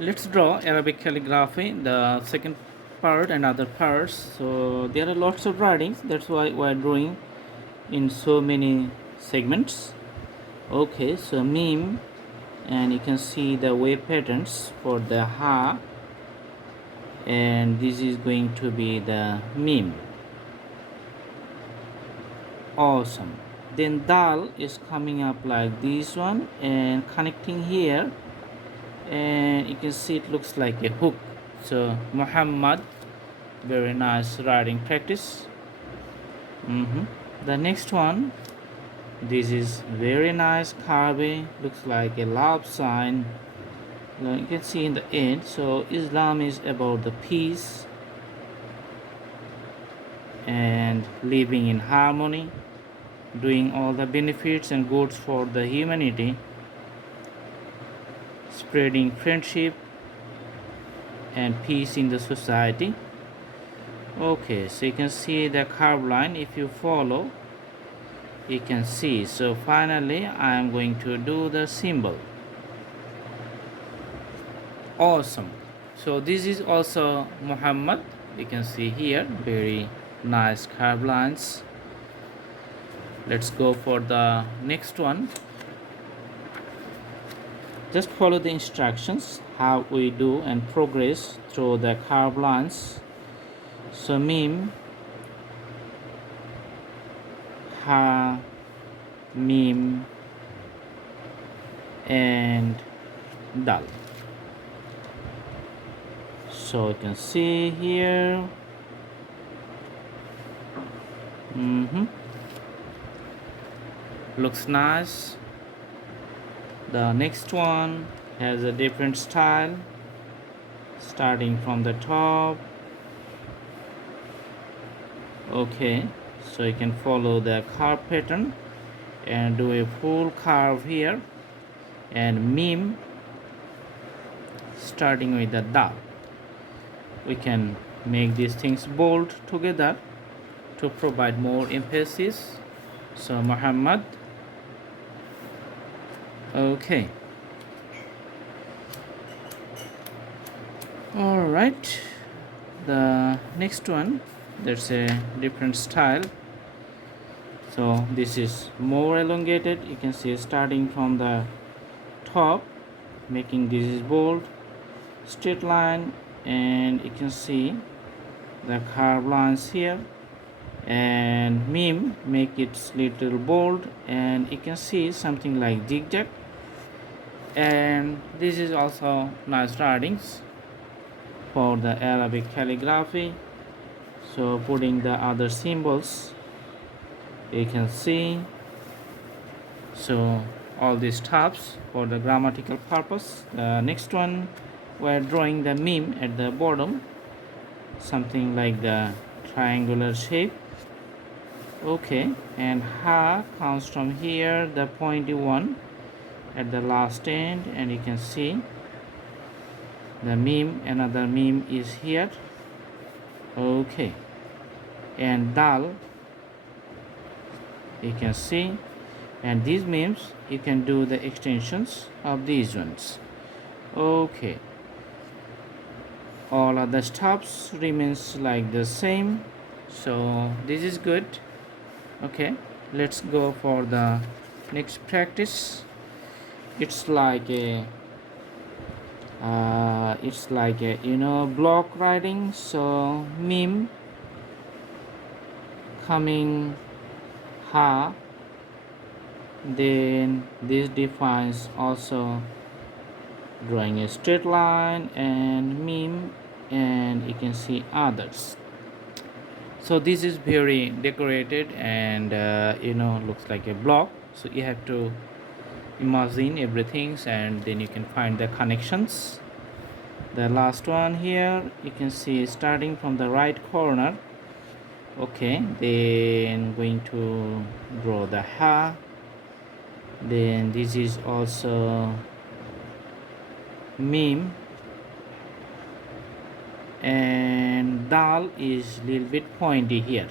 Let's draw Arabic calligraphy, the second part and other parts. So there are lots of writings, that's why we're drawing in so many segments. Okay, so meme, and you can see the wave patterns for the ha, and this is going to be the meme. Awesome. Then dal is coming up like this one and connecting here, and you can see it looks like a hook. So Muhammad, very nice writing practice. The next one, this is very nice carving, looks like a love sign. You can see in the end. So Islam is about the peace and living in harmony, doing all the benefits and goods for the humanity, spreading friendship and peace in the society. Okay, so you can see the curved line. If you follow, you can see. So finally I am going to do the symbol. Awesome. So this is also Muhammad. You can see here very nice curved lines. Let's go for the next one. Just follow the instructions how we do and progress through the curved lines. So meme, ha, meme, and dal. So you can see here. Looks nice. The next one has a different style, starting from the top. Okay, so you can follow the curve pattern and do a full curve here, and meme starting with the dot. We can make these things bold together to provide more emphasis. So Muhammad. Okay, all right, the next one, there's a different style. So this is more elongated. You can see starting from the top, making this is bold, straight line, and you can see the curved lines here, and meme make it little bold, and you can see something like zigzag. And this is also nice writings for the Arabic calligraphy. So putting the other symbols, you can see. So all these tabs for the grammatical purpose. The next one, we're drawing the meme at the bottom, something like the triangular shape. Okay, and ha comes from here, the pointy one at the last end, and you can see the meme, another meme is here. Okay, and dal, you can see, and these memes you can do the extensions of these ones. Okay, all other stops remains like the same, so this is good. Okay, let's go for the next practice. It's like a block writing. So meme coming ha, then this defines also drawing a straight line and meme, and you can see others. So this is very decorated and looks like a block, so you have to imagine everything and then you can find the connections. The last one here, you can see starting from the right corner. Okay, then going to draw the ha, then this is also meme, and dal is little bit pointy here.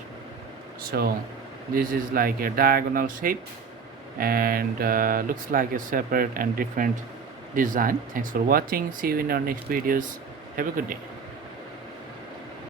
So this is like a diagonal shape and looks like a separate and different design. Thanks for watching. See you in our next videos. Have a good day.